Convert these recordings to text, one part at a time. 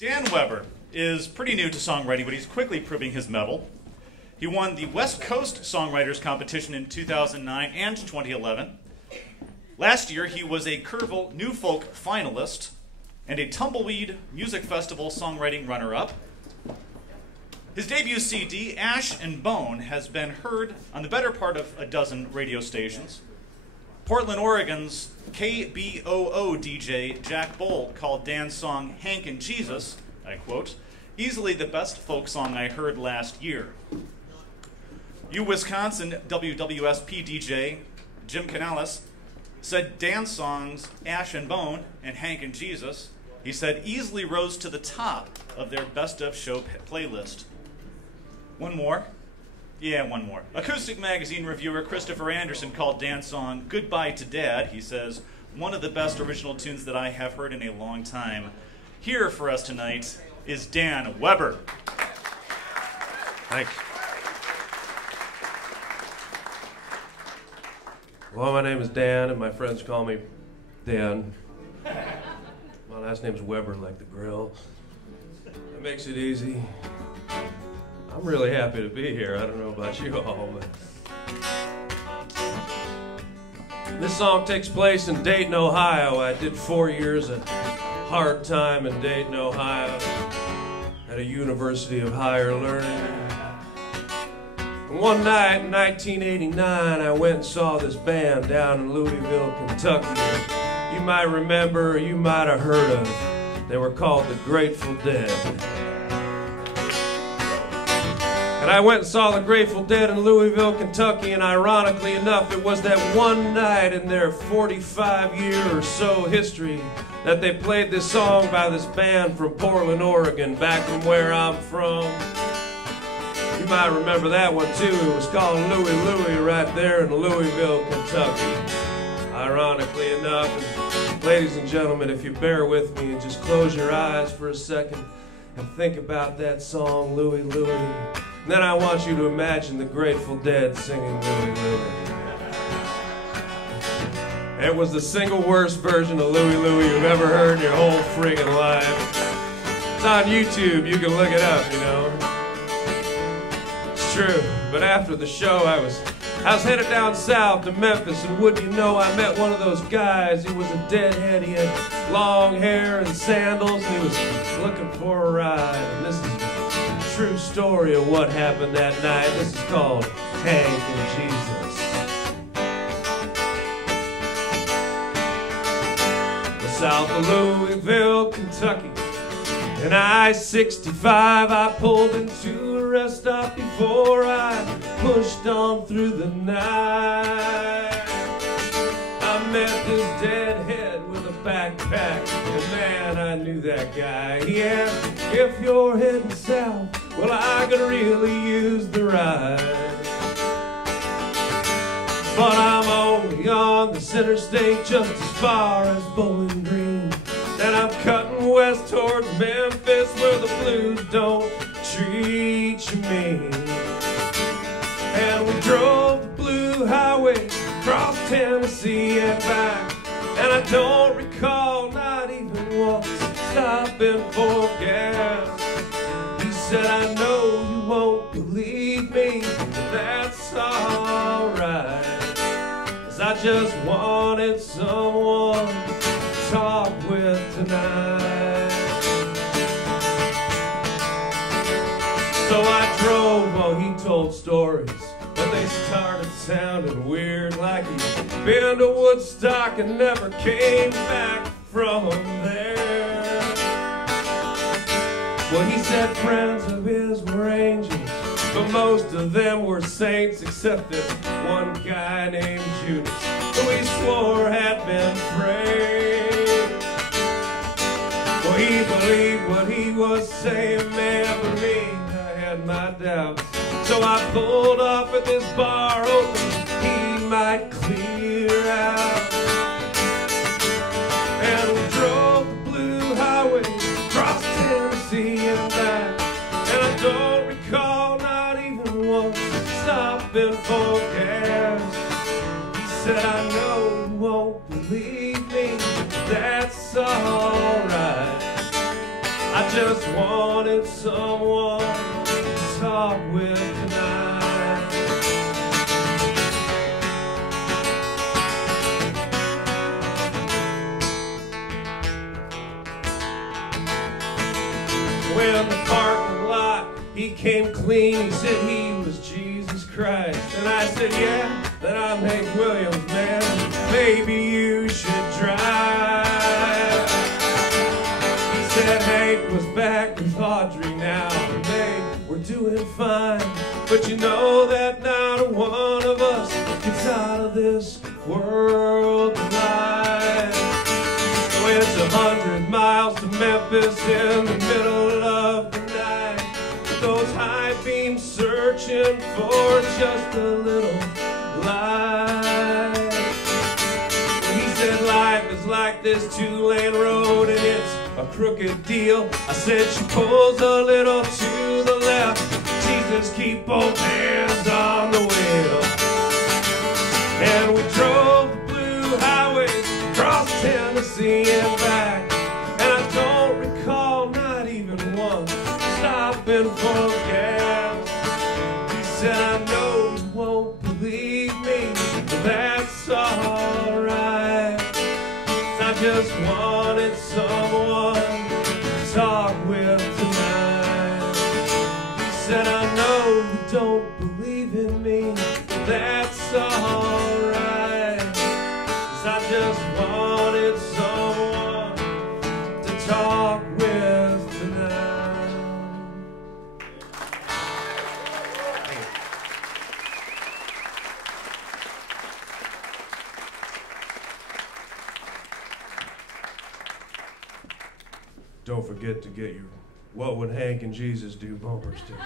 Dan Weber is pretty new to songwriting, but he's quickly proving his mettle. He won the West Coast Songwriters Competition in 2009 and 2011. Last year, he was a Kerrville New Folk finalist and a Tumbleweed Music Festival songwriting runner-up. His debut CD, Ash and Bone, has been heard on the better part of a dozen radio stations. Portland, Oregon's KBOO DJ Jack Boll called Dan's song Hank and Jesus, I quote, easily the best folk song I heard last year. Wisconsin WWSP DJ Jim Canales said Dan's songs Ash and Bone and Hank and Jesus, he said, easily rose to the top of their best of show playlist. One more. Acoustic Magazine reviewer Christopher Anderson called Dan's song Goodbye to Dad. He says, one of the best original tunes that I have heard in a long time. Here for us tonight is Dan Weber. Thanks. Well, my name is Dan, and my friends call me Dan. My last name's Weber, like the grill. That makes it easy. I'm really happy to be here. I don't know about you all, but this song takes place in Dayton, Ohio. I did 4 years at hard time in Dayton, Ohio, at a University of Higher Learning. And one night in 1989, I went and saw this band down in Louisville, Kentucky. You might remember, or you might have heard of. They were called the Grateful Dead. And I went and saw the Grateful Dead in Louisville, Kentucky, and ironically enough, it was that one night in their 45-year or so history that they played this song by this band from Portland, Oregon, back from where I'm from. You might remember that one too. It was called Louie Louie right there in Louisville, Kentucky. Ironically enough, and ladies and gentlemen, if you bear with me and just close your eyes for a second and think about that song, Louie Louie. And then I want you to imagine the Grateful Dead singing Louie Louie. It was the single worst version of Louie Louie you've ever heard in your whole friggin' life. It's on YouTube, you can look it up, you know. It's true, but after the show I was headed down south to Memphis, and would you know, I met one of those guys. He was a deadhead, he had long hair and sandals, and he was looking for a ride. And this is true story of what happened that night. This is called Hank and Jesus. South of Louisville, Kentucky, and I-65, I pulled into a rest stop before I pushed on through the night. I met this deadhead with a backpack, and man, I knew that guy. He asked, if you're heading south, well, I could really use the ride. But I'm only on the interstate just as far as Bowling Green. And I'm cutting west towards Memphis where the blues don't treat you mean. And we drove the Blue Highway across Tennessee and back. And I don't recall not even once stopping for gas. He said, I know you won't believe me, but that's alright. 'Cause I just wanted someone to talk with tonight. So I drove while he told stories, but they started sounding weird, like he'd been to Woodstock and never came back from there. Well, he said friends of his were angels, but most of them were saints, except this one guy named Judas, who he swore had been prayed. Well, he believed what he was saying, man, for me, I had my doubts. So I pulled off at this bar, hoping he might clear out. And we drove the Blue Highway across Tennessee and back. And I don't recall not even once stopping for gas. He said, I know you won't believe me, that's alright. I just just wanted someone to talk with tonight. When the parking lot, he came clean, he said he was Jesus Christ. And I said, yeah, then I'm Hank Williams, man, maybe you should drive. He said Hank was back with Audrey now, and they were doing fine. But you know that not a one of us gets out of this world alive. So it's 100 miles to Memphis in the middle of the night, with those high beams searching for just a little light. He said life is like this 2-lane road and it's a crooked deal. I said she pulls a little to the left, Jesus, keep both hands on the wheel. And we drove the blue highways across Tennessee and back, and I don't recall not even once stopping for gas. He said, I know you won't believe me, but that's alright. I just wanted someone to talk with tonight. He said, I know you don't believe in me, but that's alright. 'Cause I just wanted someone to talk with tonight. Don't forget to get your What Would Hank and Jesus Do bumper sticker.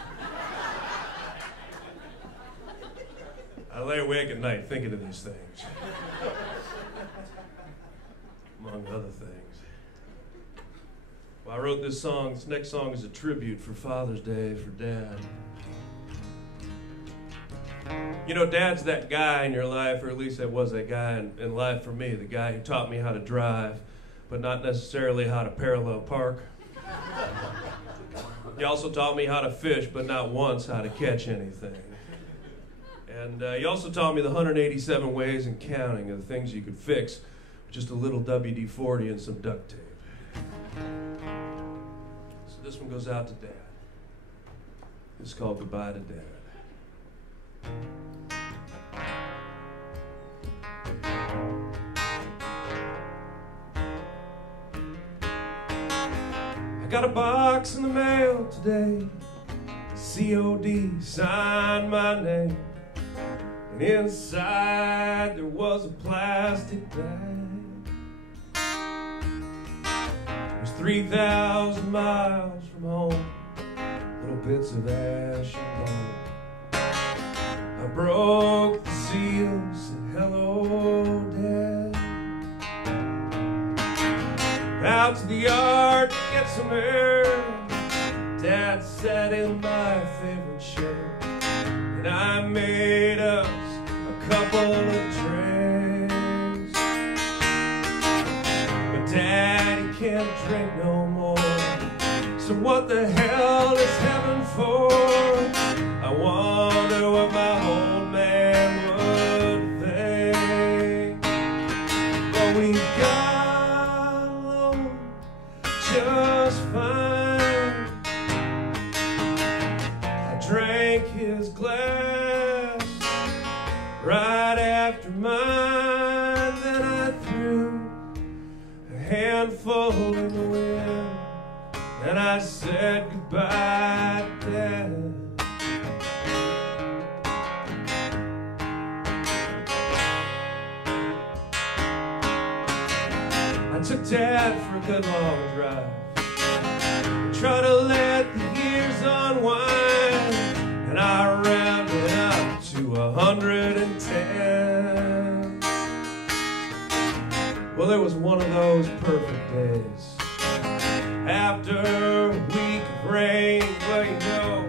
I lay awake at night thinking of these things, among other things. Well, I wrote this song. This next song is a tribute for Father's Day for Dad. You know, Dad's that guy in your life, or at least that was that guy in life for me, the guy who taught me how to drive, but not necessarily how to parallel park. He also taught me how to fish, but not once how to catch anything. And he also taught me the 187 ways and counting of the things you could fix with just a little WD-40 and some duct tape. So this one goes out to Dad. It's called Goodbye to Dad. I got a box in the mail today, COD, signed my name, and inside there was a plastic bag. It was 3,000 miles from home, little bits of ash and bone. I broke the seal, said hello, Dad. Out to the yard to get some air. Dad sat in my favorite chair, and I made us a couple of drinks. But Daddy can't drink no more, so what the hell is heaven for? I wonder what my old man would think. But we got along just fine. I drank his glass right after mine, then I threw a handful in the wind, and I said goodbye, Dad. I took Dad for a good long drive, try to let the years unwind, and I rounded up to 110. Well, there was one of those perfect days. After a week of rain, well, you know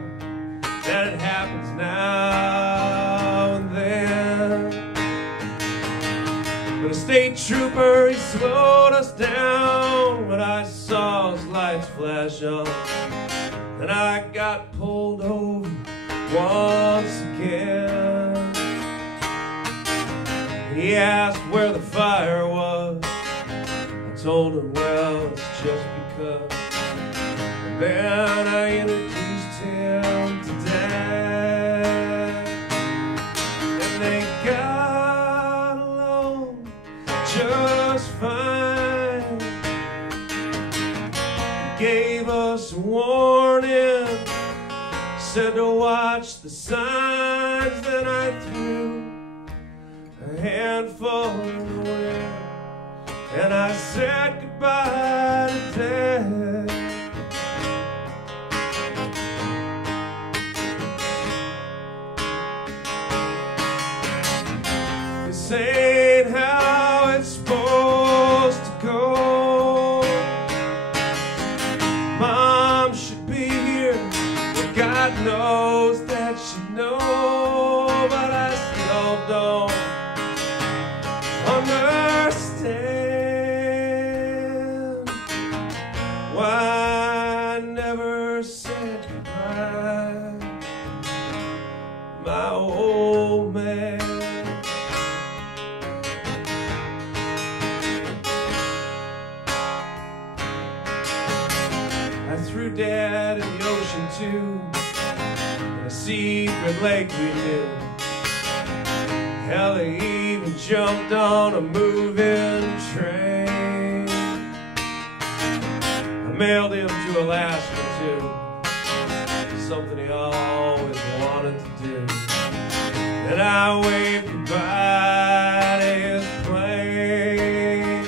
that it happens now and then. But a state trooper, he slowed us down. What I saw was life lights flash on, and I got pulled over once again. He asked where the fire was. I told him, well, it's just because. And then I introduced him to Dad, and they got along just fine. He gave us a warning, said to watch the signs. Then I threw a handful in the wind, and I said goodbye to Dad. This ain't how it's supposed to go. Mom should be here, but God knows that she knows, but I still don't understand why I never said goodbye, my old man. I threw Dad in the ocean too, in a secret lake we knew. Hell, he even jumped on a moving train. I mailed him to Alaska too, something he always wanted to do. And I waved goodbye to his plane,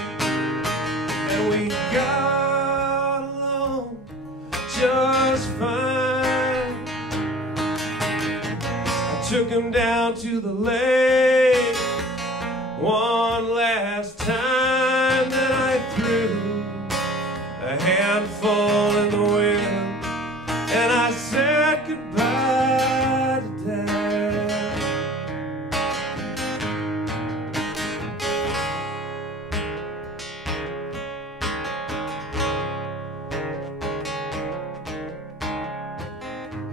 and we got along just fine. I took him down to the lake one last time, then I threw a handful in the wind, and I said goodbye to Dad.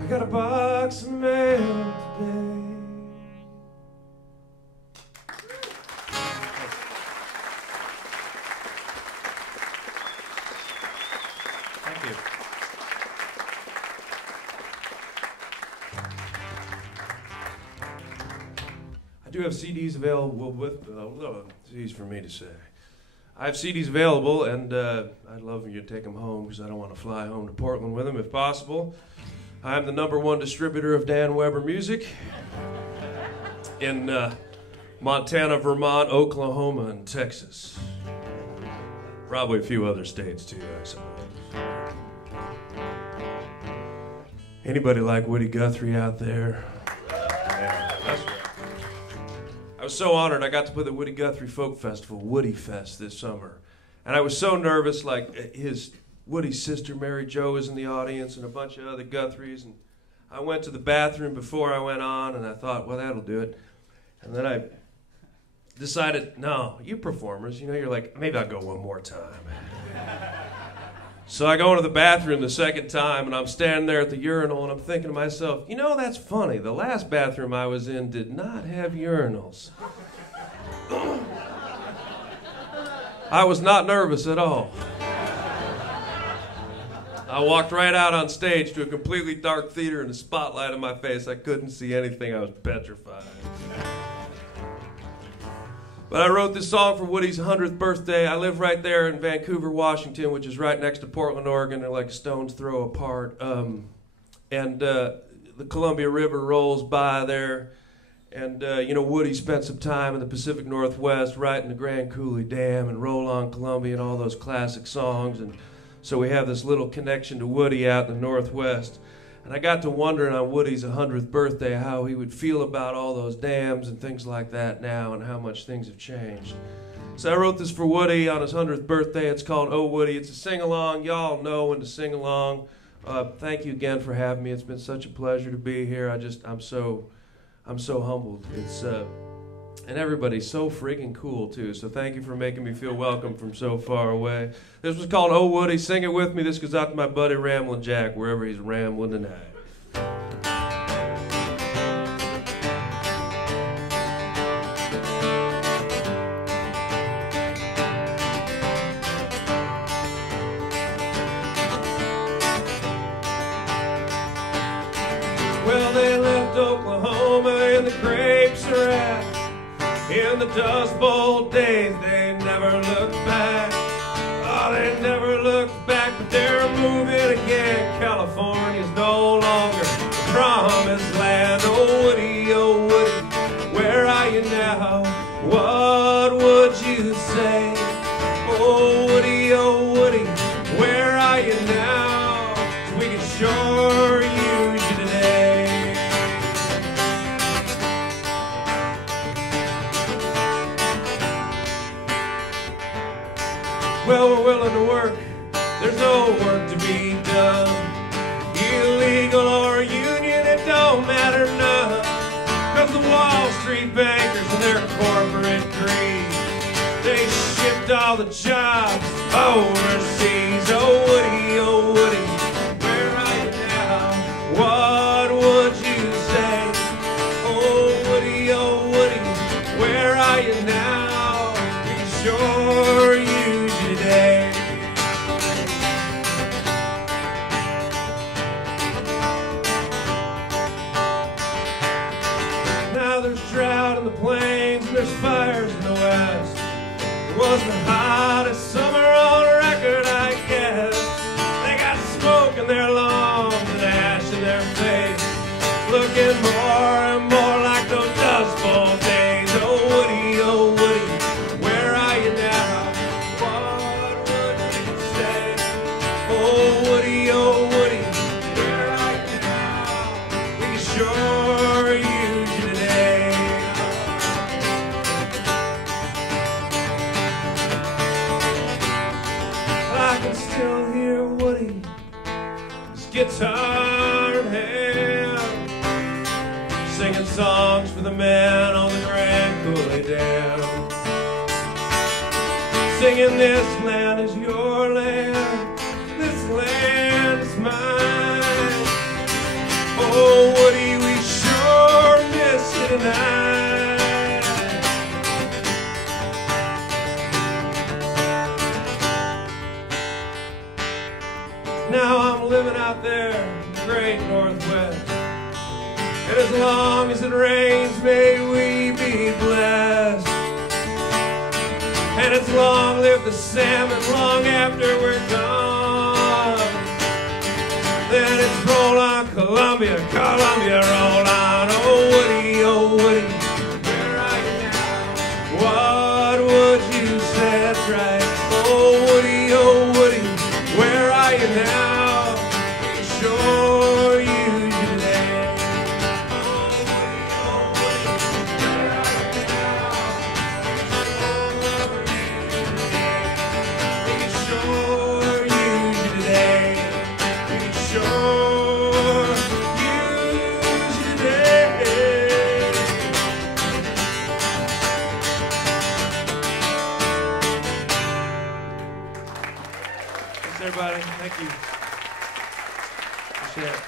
I got a box of mail today. Thank you. I do have CDs available with, it's easy for me to say. I have CDs available, and I'd love for you to take them home because I don't want to fly home to Portland with them if possible. I'm the #1 distributor of Dan Weber music in Montana, Vermont, Oklahoma, and Texas. Probably a few other states too, I suppose. Anybody like Woody Guthrie out there? Yeah, that's right. I was so honored I got to play the Woody Guthrie Folk Festival, Woody Fest, this summer. And I was so nervous, like Woody's sister Mary Jo was in the audience and a bunch of other Guthries. And I went to the bathroom before I went on, and I thought, well, that'll do it. And then I decided, no, you performers, you're like, maybe I'll go one more time. So I go into the bathroom the second time, and I'm standing there at the urinal, and I'm thinking to myself, that's funny. The last bathroom I was in did not have urinals. I was not nervous at all. I walked right out on stage to a completely dark theater and a spotlight in my face. I couldn't see anything. I was petrified. But I wrote this song for Woody's 100th birthday. I live right there in Vancouver, Washington, which is right next to Portland, Oregon. They're like a stone's throw apart. And the Columbia River rolls by there. And, Woody spent some time in the Pacific Northwest writing the Grand Coulee Dam and Roll on Columbia and all those classic songs. And so we have this little connection to Woody out in the Northwest. And I got to wondering on Woody's 100th birthday how he would feel about all those dams and things like that now and how much things have changed. So I wrote this for Woody on his 100th birthday. It's called Oh Woody. It's a sing-along. Y'all know when to sing along. Thank you again for having me. It's been such a pleasure to be here. I'm so humbled. And everybody's so freaking cool, too. So thank you for making me feel welcome from so far away. This was called Oh Woody. Sing it with me. This goes out to my buddy Ramblin' Jack, wherever he's rambling tonight. Well, they left Oklahoma and the grapes are at. In the Dust Bowl days, they never looked back. Oh, they never looked back, but they're moving again. California's no longer the promised land. Oh, Woody, where are you now? What would you say? Oh, Woody, where are you now? So we can sure use you today. Well, we're willing to work, there's no work to be done. Illegal or union, it don't matter none. 'Cause the Wall Street bankers and their corporate greed, they shipped all the jobs overseas. Oh, Woody, where are you now? What would you say? Oh, Woody, where are you now? We can sure use you today. Now there's drought in the plains and there's fires in the west. It was the hottest summer on record, I guess. They got smoke in their lungs and ash in their face, looking more and more like those Dust Bowl days. Oh, Woody, where are you now? What would you say? Oh, Woody, where are you now? We can sure use you today. I can still hear Woody, his guitar in hand, singing songs for the men on the Grand Coulee Dam, singing this land is your land, this land is mine. Oh, Woody, we sure miss you tonight. Now I'm living out there in the great Northwest, and as long as it rains, may we be blessed. And it's long live the salmon long after we're gone. Then it's roll on Columbia, roll on. Oh, Woody, where are you now? What would you say? That's right. Oh, Woody, where are you now? We can sure use you today. Oh, Woody, where are you now? We can sure use you today. We can sure use you today. Thanks, everybody. Thank you. Appreciate it.